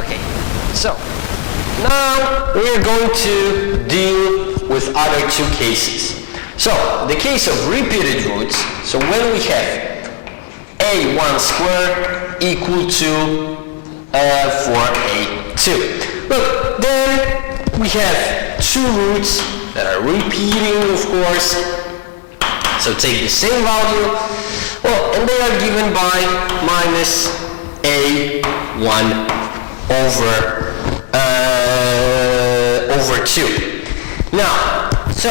Okay, so now we are going to deal with other two cases. So the case of repeated roots, so when we have a1 squared equal to 4a2. Look, then we have two roots that are repeating, of course. So take the same value, well, and they are given by minus a1 over 2. Now, so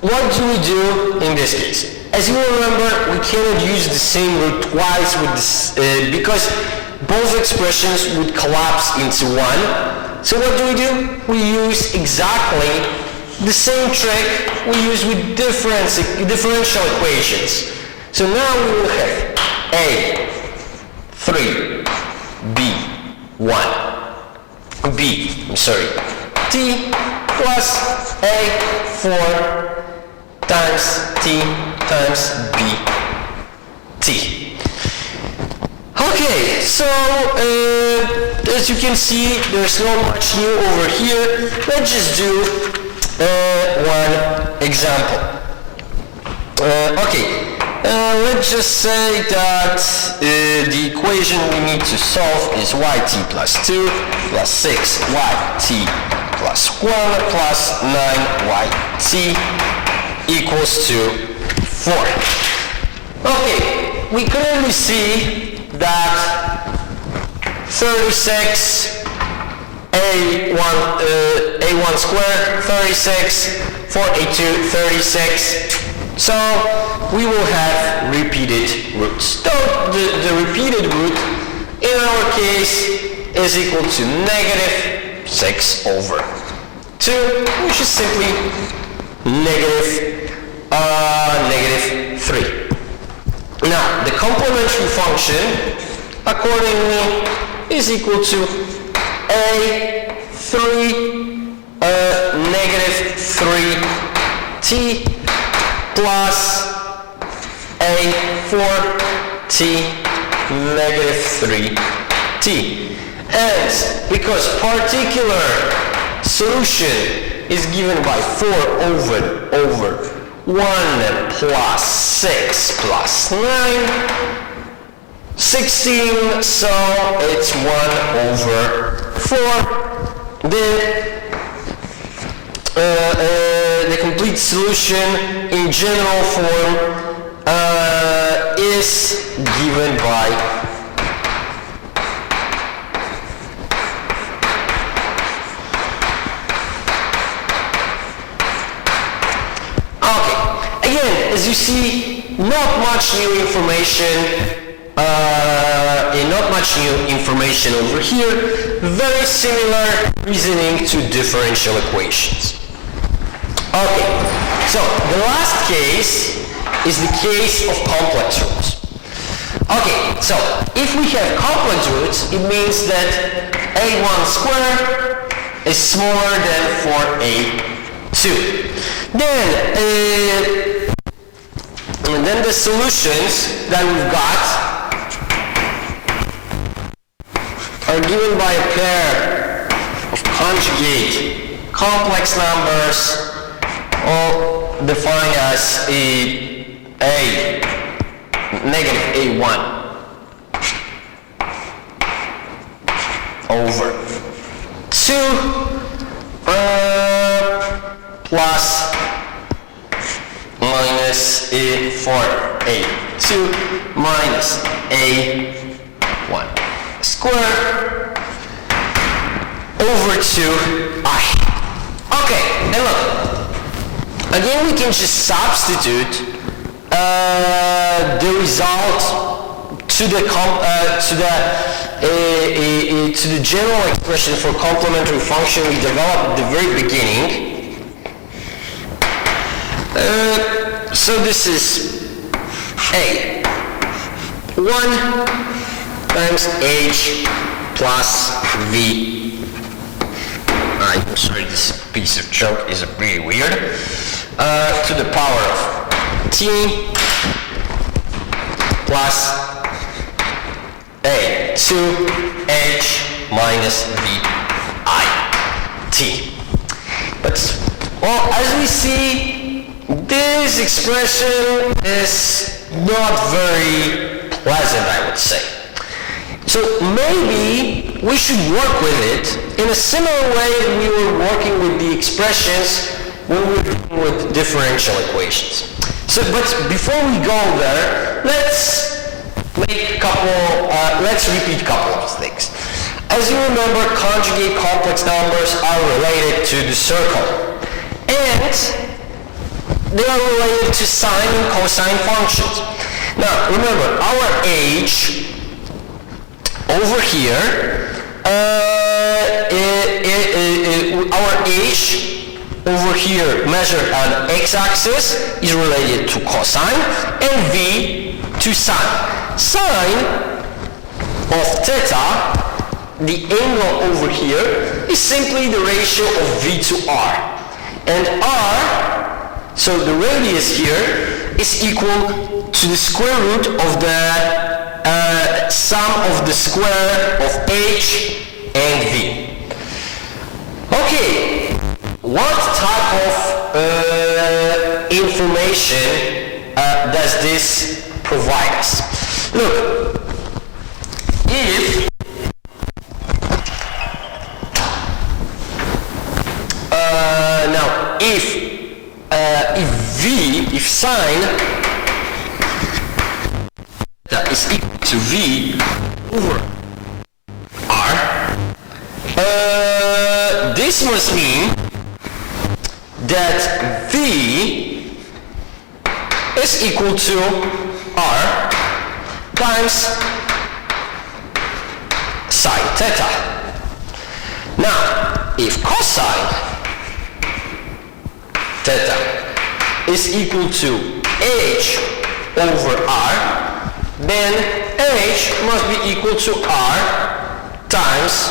what do we do in this case? As you remember, we cannot use the same root twice with this, because both expressions would collapse into one. So what do? We use exactly the same trick we use with differential equations. So now we will have a3 t plus a4 times t times b t. Okay, so as you can see, there's not much new over here. Let's just do one example. Let's just say that the equation we need to solve is yt plus 2 plus 6yt plus 1 plus 9yt equals to 4. Okay, we clearly see that 36 a1 squared, 36, 4a2, 36. So we will have repeated roots. The repeated root in our case is equal to negative 6 over 2, which is simply negative 3. Now, the complementary function accordingly is equal to a3 negative 3t plus a4t negative 3t. And because particular solution is given by 4 over 1 plus 6 plus 9, 16, so it's 1 over 4. The complete solution in general form is given by as you see, not much new information over here. Very similar reasoning to differential equations. Okay, so the last case is the case of complex roots. Okay, so if we have complex roots, it means that a1 squared is smaller than 4a2. Then the solutions that we've got are given by a pair of conjugate complex numbers, all defined as negative a1 over 2 plus minus a4a2 minus a1 squared over 2i. Okay, and look, again we can just substitute the result to the general expression for complementary function we developed at the very beginning. So this is a1 times h plus v. I'm sorry, this piece of chalk is really weird. To the power of t plus a2h minus VIT. But, well, as we see, this expression is not very pleasant, I would say. So maybe we should work with it in a similar way that we were working with the expressions when we were dealing with differential equations. So, but before we go there, let's repeat a couple of things. As you remember, conjugate complex numbers are related to the circle, and they are related to sine and cosine functions. Now, remember, our h over here, our h over here measured on x-axis is related to cosine and v to sine. Sine of theta, the angle over here, is simply the ratio of v to r. And r, so the radius here, is equal to the square root of the sum of the square of h and v. Okay, what type of information does this provide us? Look, if if sine that is equal to v over r, this must mean that v is equal to r times sine theta. Now, if cosine theta is equal to h over r, then h must be equal to r times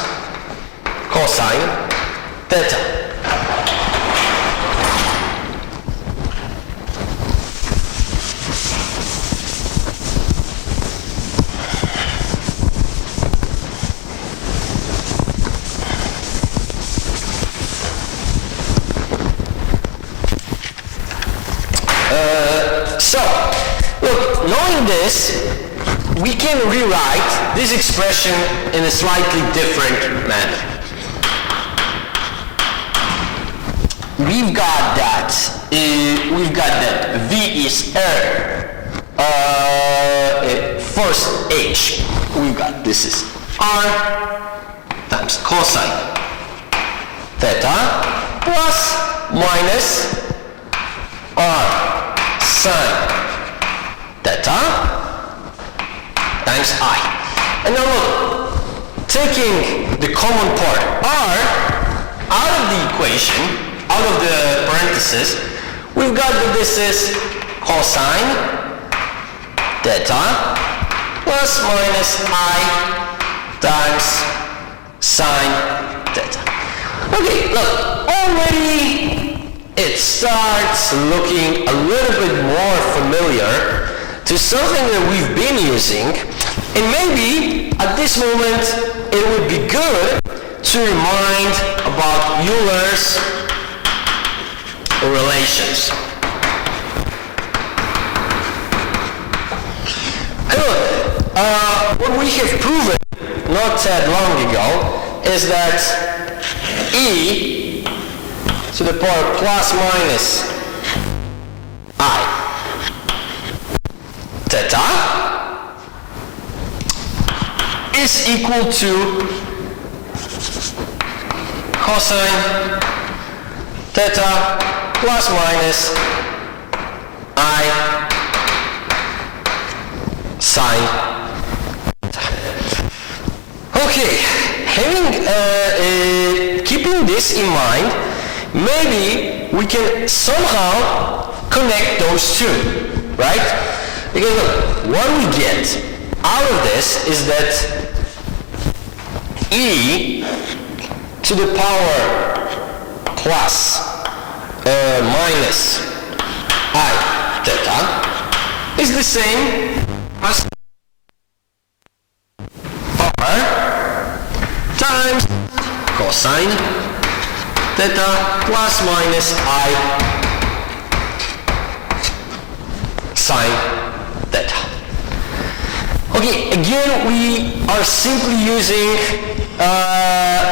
cosine theta. So, look, knowing this, we can rewrite this expression in a slightly different manner. We've got that v is first h. We've got this is r times cosine theta plus minus r sine theta times I. And now look, taking the common part r out of the equation, out of the parentheses, we've got that this is cosine theta plus minus I times sine theta. Okay, look, already it starts looking a little bit more familiar to something that we've been using, and maybe at this moment it would be good to remind about Euler's relations. And look, what we have proven not that long ago is that e to the power plus minus I theta is equal to cosine theta plus minus I sine theta. Okay, keeping this in mind, maybe we can somehow connect those two, right? Because look, what we get out of this is that e to the power plus minus I theta is the same as r times cosine theta plus minus I sine theta. Okay, again we are simply using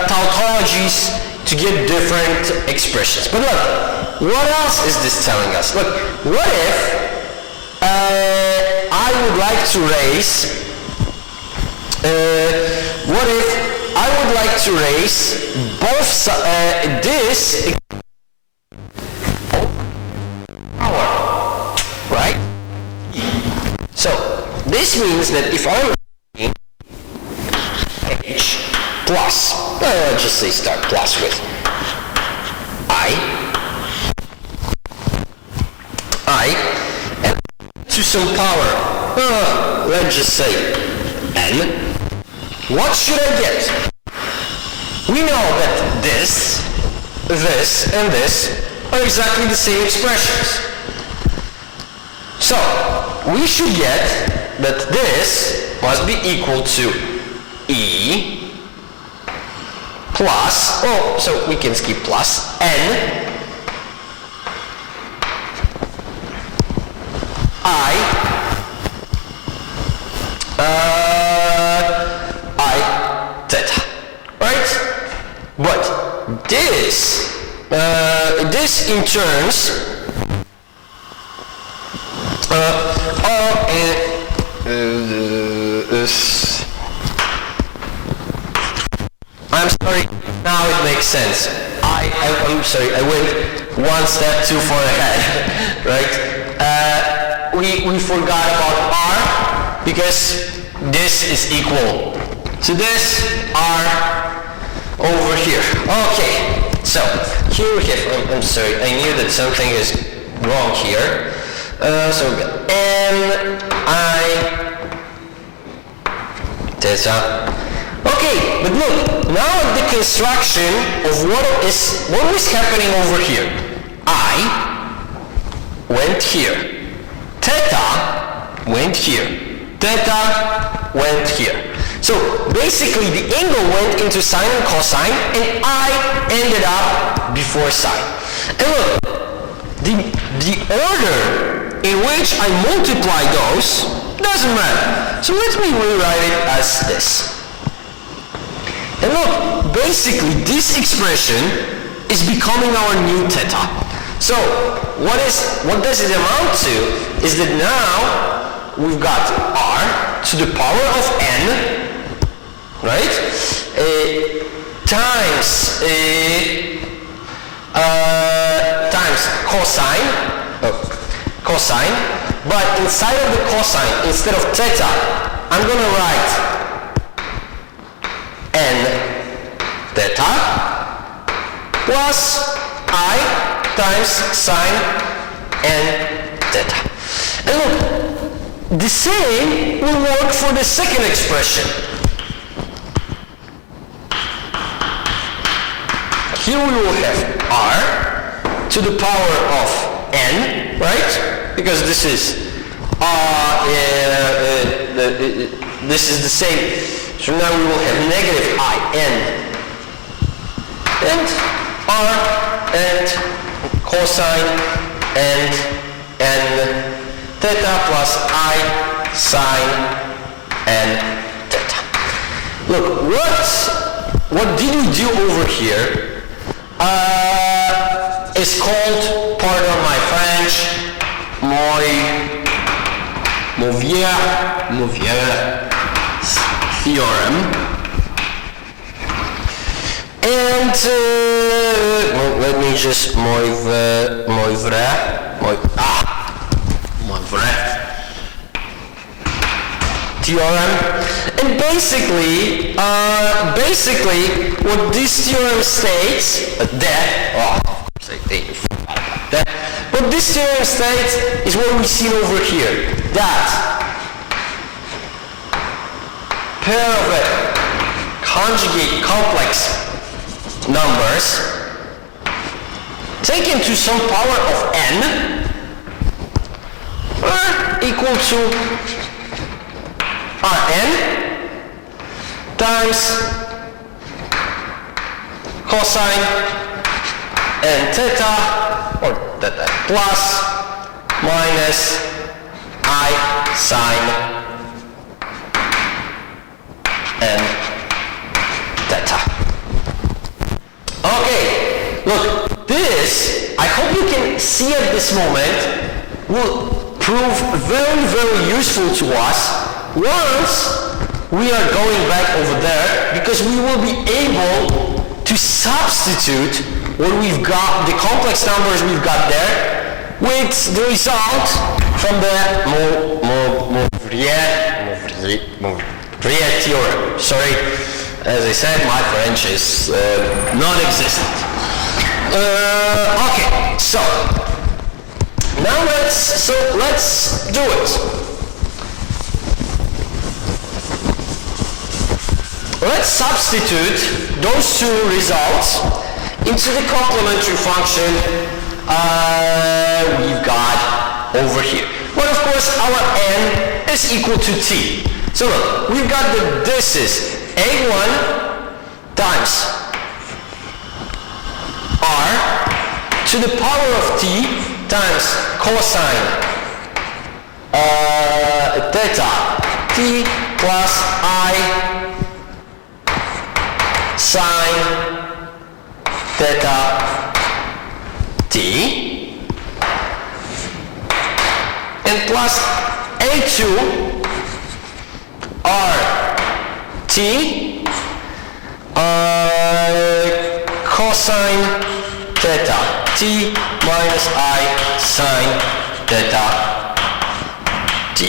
tautologies to get different expressions. But look, what else is this telling us? Look, what if I would like to raise, both this power, right? So this means that if I'm h plus, let's just say start plus with I, and to some power, let's just say n, what should I get? We know that this, and this are exactly the same expressions. So, we should get that this must be equal to E plus, so we can skip plus, N I theta, right? But this in turns I'm sorry, now it makes sense. I'm sorry, I went one step too far ahead, right? We forgot about R because this is equal to this R over here. Okay, so here we have, I'm sorry, I knew that something is wrong here. So we got N, I, theta. Okay, but look, now the construction of what is happening over here. I went here. Theta went here. Theta went here. So basically the angle went into sine and cosine, and I ended up before sine. And look, the order in which I multiply those doesn't matter. So let me rewrite it as this. And look, basically this expression is becoming our new theta. So what does it amount to is that now we've got R to the power of N, right? Times cosine, but inside of the cosine, instead of theta, I'm going to write n theta plus I times sine n theta. And look, the same will work for the second expression. Here we will have R to the power of n, right? Because this is this is the same. So now we will have negative I n and R and cosine and n theta plus I sine n theta. Look, what did we do over here is called, pardon my French, Mauvais theorem. And well, let me just Mauvais theorem. And basically what this theorem states what this theorem states is what we see over here, that pair of conjugate complex numbers taken to some power of n are equal to Rn times cosine, and theta, or theta plus, minus I sine and theta. Okay, look, this, I hope you can see at this moment, will prove very, very useful to us once we are going back over there, because we will be able to substitute what we've got, the complex numbers we've got there, with the result from the Moivre theorem. Sorry, as I said, my French is non-existent. Okay, so now let's do it. Let's substitute those two results into the complementary function we've got over here. But of course, our n is equal to t. So look, we've got that this is a1 times r to the power of t times cosine theta t plus I sine theta t, and plus a2 r t cosine theta t minus I sine theta t.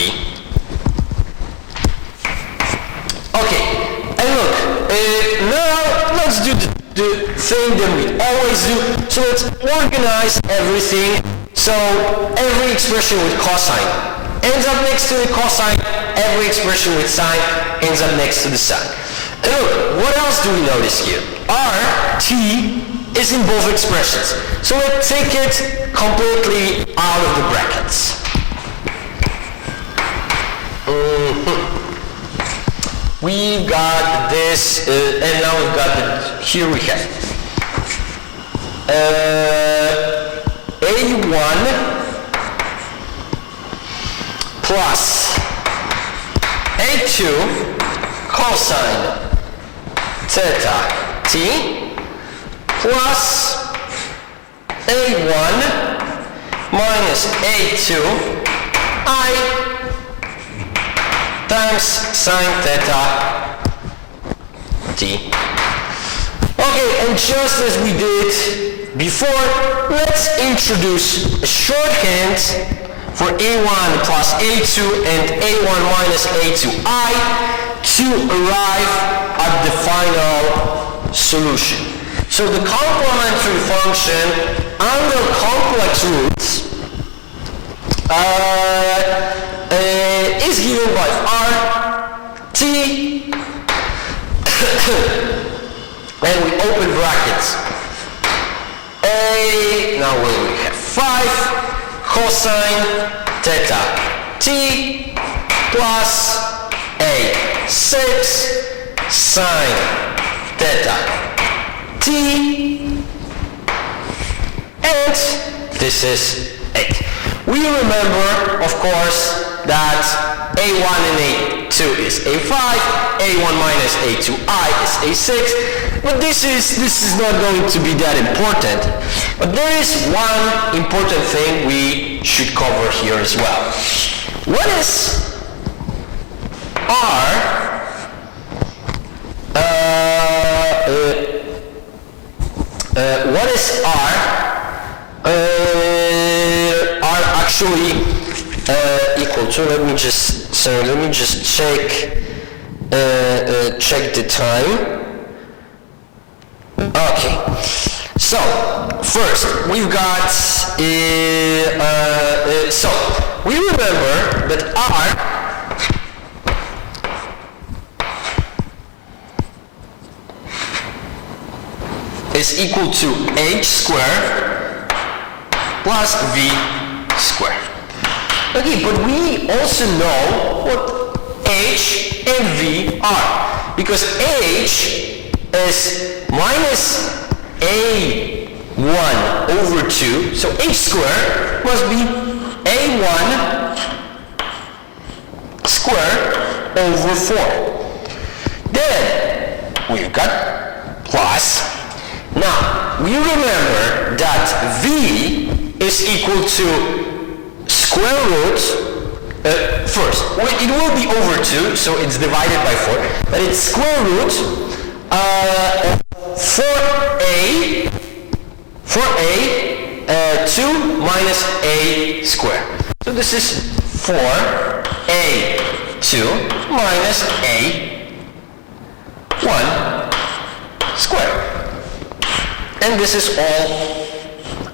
Okay, and look, now let's do the thing that we always do. So let's organize everything. So every expression with cosine ends up next to the cosine, every expression with sine ends up next to the sine. And look, what else do we notice here? R, t is in both expressions. So let's take it completely out of the brackets. We've got this, and now we've got the, here we have a1 plus a2 cosine theta t plus a1 minus a2 I times sine theta t. Okay, and just as we did before, let's introduce a shorthand for a1 plus a2 and a1 minus a2i to arrive at the final solution. So the complementary function under complex roots is given by r t and we open brackets a, now we have 5 cosine theta t plus a 6 sine theta t, and this is 8. We remember, of course, that a1 and a2 is a5, a1 minus a2i is a6, but this is not going to be that important. But there is one important thing we should cover here as well. What is r? What is r? R actually equal to? Let me just check the time. Okay. So first we've got so we remember that r is equal to h squared plus v squared. Okay, but we also know what h and v are, because h is minus a1 over 2, so h squared must be a1 squared over 4. Then we've got plus. Now, we remember that v is equal to square root, first, it will be over 2, so it's divided by 4, but it's square root of 2 minus a squared. So this is 4a2 minus a1 squared. And this is all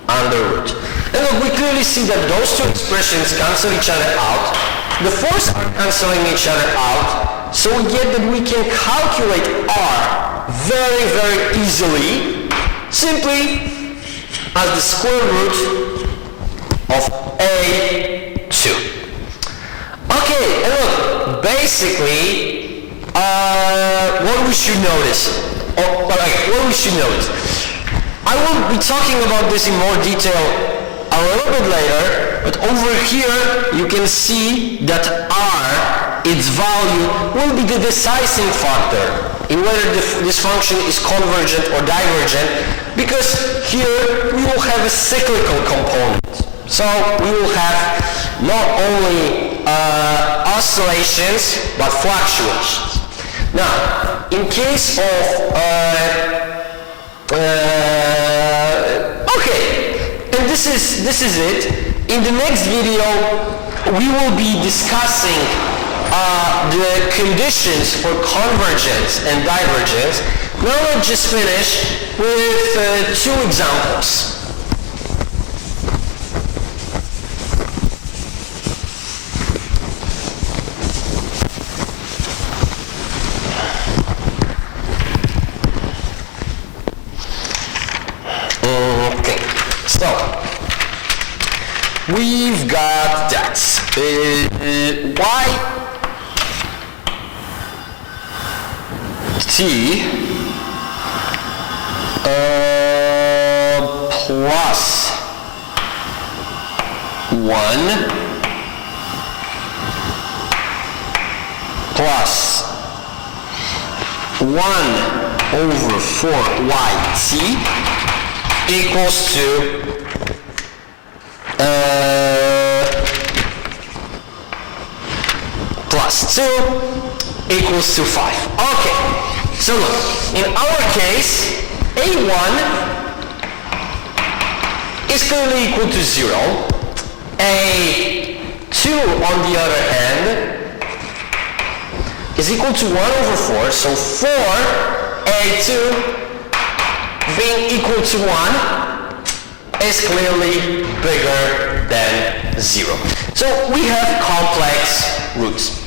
under root. And look, we clearly see that those two expressions cancel each other out. The 4's are canceling each other out. So we get that we can calculate r very, very easily, simply as the square root of a2. Okay, and look, basically, what we should notice, I will be talking about this in more detail a little bit later, but over here you can see that r, its value, will be the decisive factor in whether this function is convergent or divergent, because here we will have a cyclical component. So we will have not only oscillations, but fluctuations. Now, in case of okay, and this is it. In the next video, we will be discussing the conditions for convergence and divergence. Now let's just finish with 2 examples. So, we've got that y t plus 1 plus 1 over 4yt equals to plus 2 equals to 5. Okay, so look, in our case, a1 is clearly equal to 0. a2, on the other hand, is equal to 1 over 4, so 4a2 being equal to 1 is clearly bigger than 0. So we have complex roots.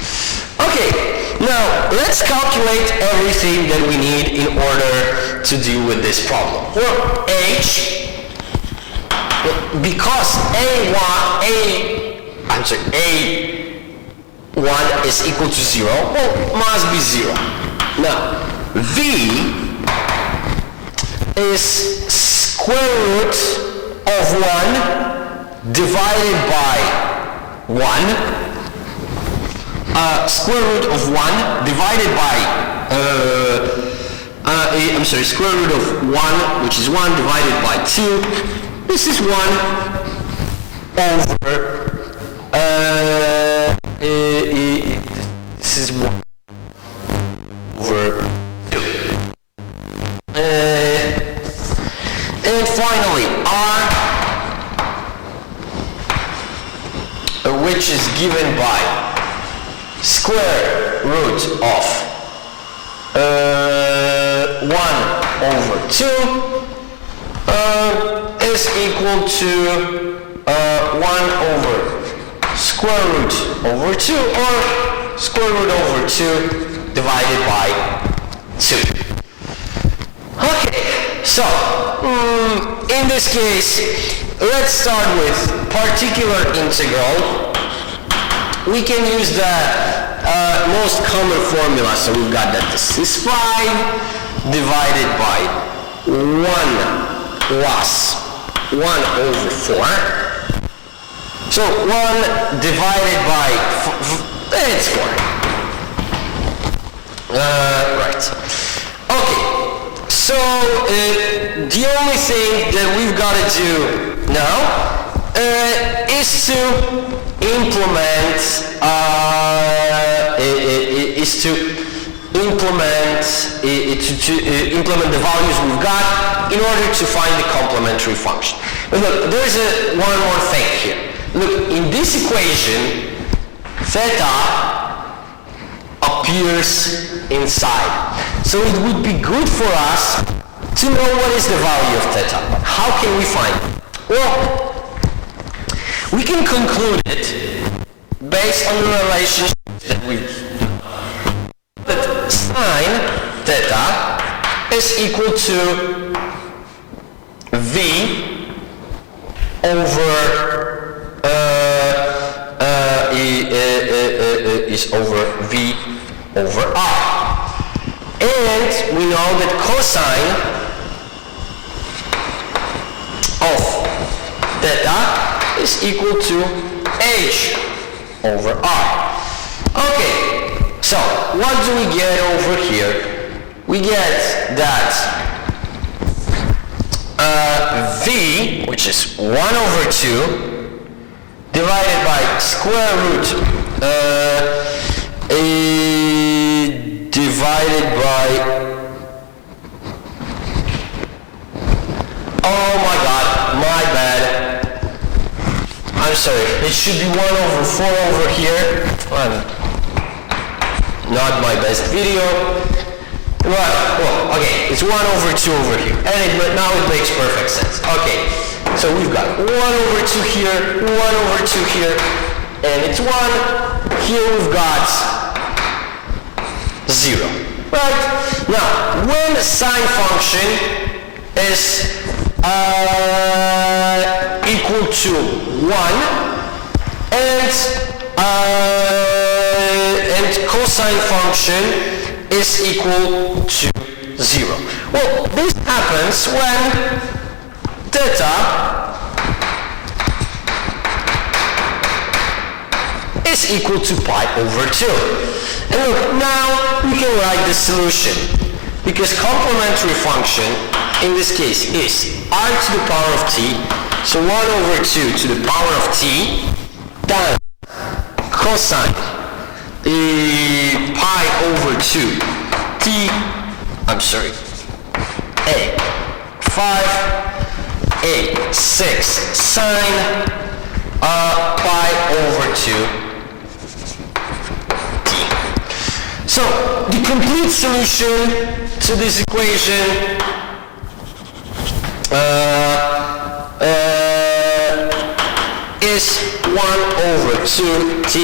Okay, now let's calculate everything that we need in order to deal with this problem. Well, because a1 is equal to 0, well, must be 0. Now, v is square root of 1 divided by 1. Square root of 1 divided by, square root of 1, which is 1 divided by 2. This is 1 over, this is 1 over 2. And finally, r, which is given by square root of 1 over 2 is equal to 1 over square root over 2, or square root over 2 divided by 2. Okay, so in this case, let's start with particular integral. We can use the most common formula. So we've got that this is 5 divided by 1 plus 1 over 4. So 1 divided by, it's 4. Right. Okay. So the only thing that we've got to do now is to implement implement the values we've got in order to find the complementary function. But look, there's one more thing here. Look, in this equation, theta appears inside. So it would be good for us to know what is the value of theta. How can we find it? Well, we can conclude it based on the relationship that we that sine theta is equal to V over is over V over R. And we know that cosine of theta is equal to H over R. Okay, so what do we get over here? We get that V, which is 1 over 2, divided by square root divided by, oh my god, my bad, I'm sorry, it should be 1 over 4 over here. Not my best video. Well, okay, it's 1 over 2 over here, and now it makes perfect sense. Okay, so we've got 1 over 2 here, 1 over 2 here, and it's 1. Here we've got 0. Right? Now, when sine function is equal to 1, and cosine function is equal to 0. Well, this happens when theta is equal to pi over 2. And look, now we can write the solution, because complementary function in this case is r to the power of t, so 1 over 2 to the power of t times cosine pi over 2 t, I'm sorry, a 5 a 6 sine pi over 2 t. So the complete solution to this equation is 1 over 2 t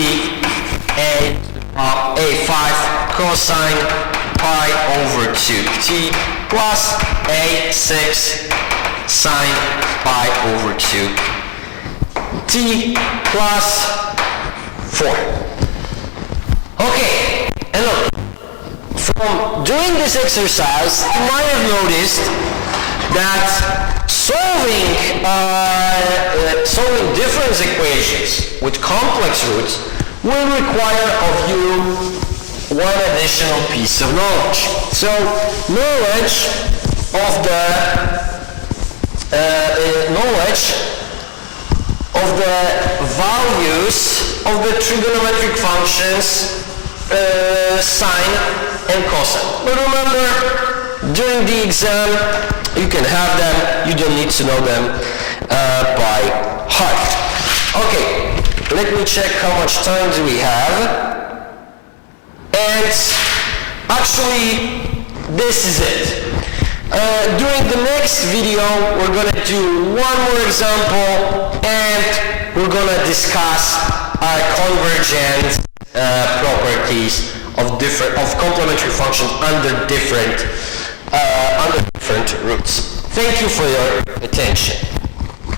a5 cosine pi over 2 t plus a6 sine pi over 2 t plus 4. Okay, and look, from doing this exercise, you might have noticed that solving difference equations with complex roots will require of you one additional piece of knowledge. So, knowledge of the values of the trigonometric functions sine and cosine. But remember, during the exam, you can have them, you don't need to know them by heart. Okay, let me check how much time do we have. And actually, this is it. During the next video, we're going to do one more example, and we're going to discuss convergent properties of complementary functions under different roots. Thank you for your attention.